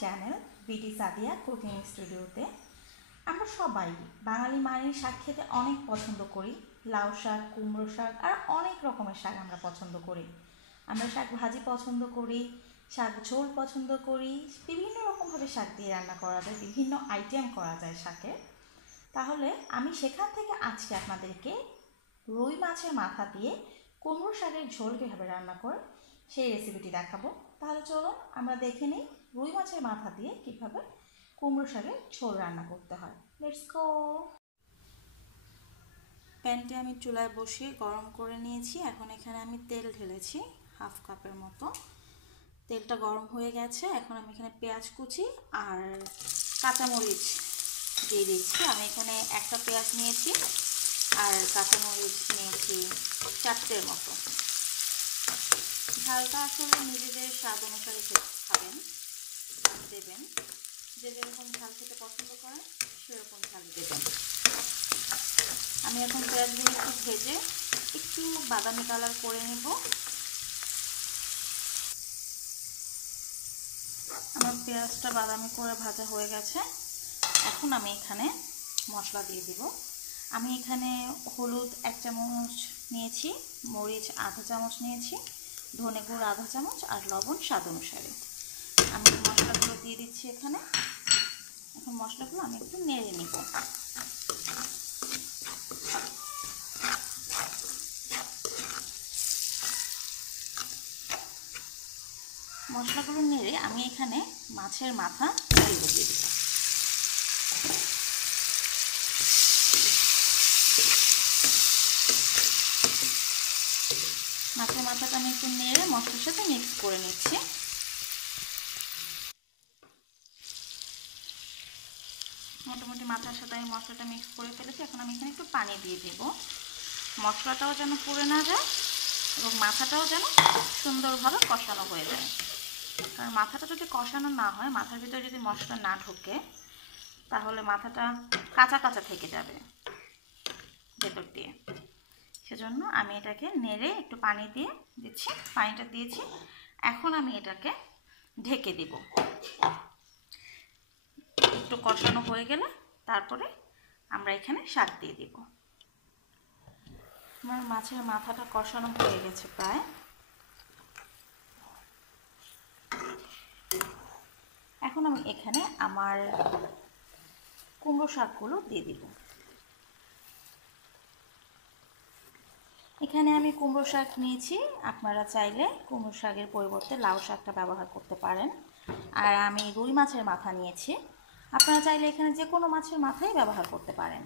Channel বিটি Sadia cooking স্টুডিওতে আমরা সবাই বাঙালি মায়ের শাক খেতে অনেক পছন্দ করি। লাউ শাক, কুমড়ো শাক আর অনেক রকমের শাক আমরা পছন্দ করি। আমরা শাক ভাজি পছন্দ করি, শাক ঝোল পছন্দ করি, বিভিন্ন রকমভাবে শাক দিয়ে রান্না করা যায়, বিভিন্ন আইটেম করা যায় শাকের। তাহলে আমি সেখান থেকে আজকে আপনাদেরকে রুই মাছের মাথা দিয়ে কুমড়ো শাকের ঝোল কীভাবে রান্না করে সেই রেসিপিটি দেখাবো। তাহলে চলো আমরা দেখে নিই রুই মাছের মাথা দিয়ে কীভাবে কুমড়ো শাকের ঝোল রান্না করতে হয়। লেটস গো প্যানটি আমি চুলায় বসিয়ে গরম করে নিয়েছি। এখন এখানে আমি তেল ঢেলেছি, হাফ কাপের মতো। তেলটা গরম হয়ে গেছে। এখন আমি এখানে পেঁয়াজ কুচি আর কাঁচামরিচ দিয়ে দিচ্ছি। আমি এখানে একটা পেঁয়াজ নিয়েছি আর কাঁচামরিচ নিয়েছি চারটের মতো। ঝালটা আসলে নিজেদের স্বাদ অনুসারে খাবেন, দেবেন। যে যেরকম ঝাল খেতে পছন্দ করেন, সেরকম ঝাল দেবেন আমি এখন পেঁয়াজগুলো একটু ভেজে একটু বাদামি কালার করে নেব। আমার পেঁয়াজটা বাদামি করে ভাজা হয়ে গেছে। এখন আমি এখানে মশলা দিয়ে দিব। আমি এখানে হলুদ এক চামচ নিয়েছি, মরিচ আধা চামচ নিয়েছি। ধনে গুঁড়ো আধা চামচ আর লবণ স্বাদ অনুসারে। আমি মশলাগুলো দিয়ে দিচ্ছি এখানে, এখন মশলাগুলো আমি একটু নেড়ে নিব। মশলাগুলো নেড়ে আমি এখানে মাছের মাথা দিয়ে দিব মাছের মাথাটা আমি একটু নেড়ে মশলার সাথে মিক্স করে নিচ্ছি। মোটামুটি মাথার সাথে আমি মশলাটা মিক্স করে ফেলেছি। এখন আমি এখানে একটু পানি দিয়ে দেব। মশলাটাও যেন পুড়ে না যায় এবং মাথাটাও যেন সুন্দরভাবে কষানো হয়ে যায়। কারণ মাথাটা যদি কষানো না হয়, মাথার ভিতরে যদি মশলা না ঢোকে, তাহলে মাথাটা কাঁচা কাঁচা থেকে যাবে ভেতর দিয়ে। সেজন্য আমি এটাকে নেড়ে একটু পানি দিয়ে দিচ্ছি। পানিটা দিয়েছি। এখন আমি এটাকে ঢেকে দিব। একটু কষানো হয়ে গেলে তারপরে আমরা এখানে শাক দিয়ে দিব। আমার মাছের মাথাটা কষানো হয়ে গেছে প্রায়। এখন আমি এখানে আমার কুমড়ো শাকগুলো দিয়ে দিব। এখানে আমি কুমড়ো শাক নিয়েছি। আপনারা চাইলে কুমড়ো শাকের পরিবর্তে লাউ শাকটা ব্যবহার করতে পারেন। আর আমি রুই মাছের মাথা নিয়েছি। আপনারা চাইলে এখানে যে কোনো মাছের মাথাই ব্যবহার করতে পারেন।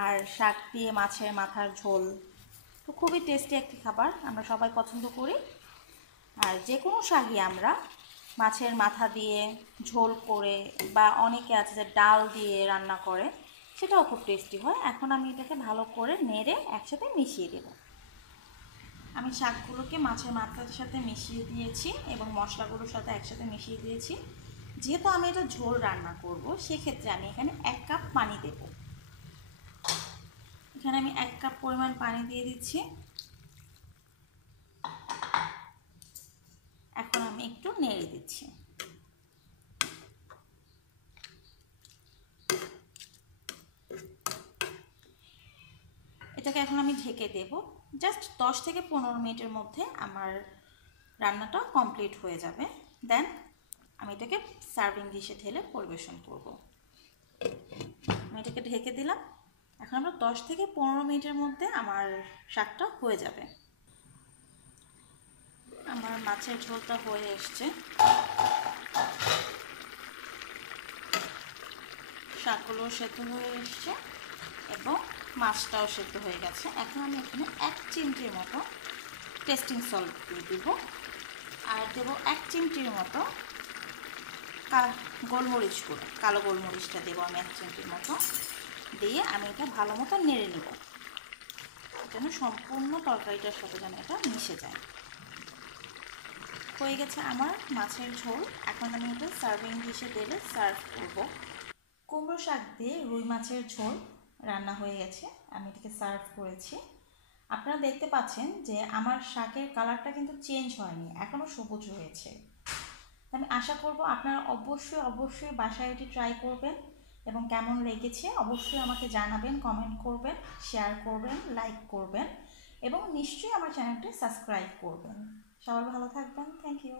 আর শাক দিয়ে মাছের মাথার ঝোল তো খুবই টেস্টি একটি খাবার, আমরা সবাই পছন্দ করি। আর যে কোনো শাকই আমরা মাছের মাথা দিয়ে ঝোল করে বা অনেকে আছে যে ডাল দিয়ে রান্না করে সেটাও খুব টেস্টি হয়। এখন আমি এটাকে ভালো করে নেড়ে একসাথে মিশিয়ে দেব। আমি শাকগুলোকে মাছের মাথার সাথে মিশিয়ে দিয়েছি এবং মশলাগুলোর সাথে একসাথে মিশিয়ে দিয়েছি। যেহেতু আমি এটা ঝোল রান্না করব, সেক্ষেত্রে আমি এখানে এক কাপ পানি দেব। এখানে আমি এক কাপ পরিমাণ পানি দিয়ে দিচ্ছি। এখন আমি একটু নেড়ে দিচ্ছি। এটাকে এখন আমি ঢেকে দেব। জাস্ট দশ থেকে পনেরো মিনিটের মধ্যে আমার রান্নাটা কমপ্লিট হয়ে যাবে। দেন আমি এটাকে সার্ভিং ডিশে ঢেলে পরিবেশন করব। আমি এটাকে ঢেকে দিলাম। এখন আমরা দশ থেকে পনেরো মিনিটের মধ্যে আমার শাকটা হয়ে যাবে। আমার মাছের ঝোলটা হয়ে এসছে। শাকগুলো সেদ্ধ হয়ে এসছে এবং মাছটাও সেদ্ধ হয়ে গেছে। এখন আমি এখানে এক চিমটির মতো টেস্টিং সল্ট দিয়ে দিব। আর দেব এক চিমটির মতো গোলমরিচ গুঁড়ো। কালো গোলমরিচটা দেবো আমি এক চিমটির মতো। দিয়ে আমি এটা ভালো মতো নেড়ে নেব। যেন সম্পূর্ণ তরকারিটার সাথে যেন এটা মিশে যায়। হয়ে গেছে আমার মাছের ঝোল। এখন আমি এটা সার্ভিং ডিশে দিলে সার্ভ করব। কুমড়ো শাক দিয়ে রুই মাছের ঝোল। রান্না হয়ে গেছে, আমি এটাকে সার্ভ করেছি। আপনারা দেখতে পাচ্ছেন যে আমার শাকের কালারটা কিন্তু চেঞ্জ হয়নি এখনও সবুজ রয়েছে আমি আশা করব আপনারা অবশ্যই অবশ্যই বাসায় এটি ট্রাই করবেন এবং কেমন লেগেছে অবশ্যই আমাকে জানাবেন কমেন্ট করবেন শেয়ার করবেন লাইক করবেন এবং নিশ্চয়ই আমার চ্যানেলটি সাবস্ক্রাইব করবেন। সবাই ভালো থাকবেন থ্যাংক ইউ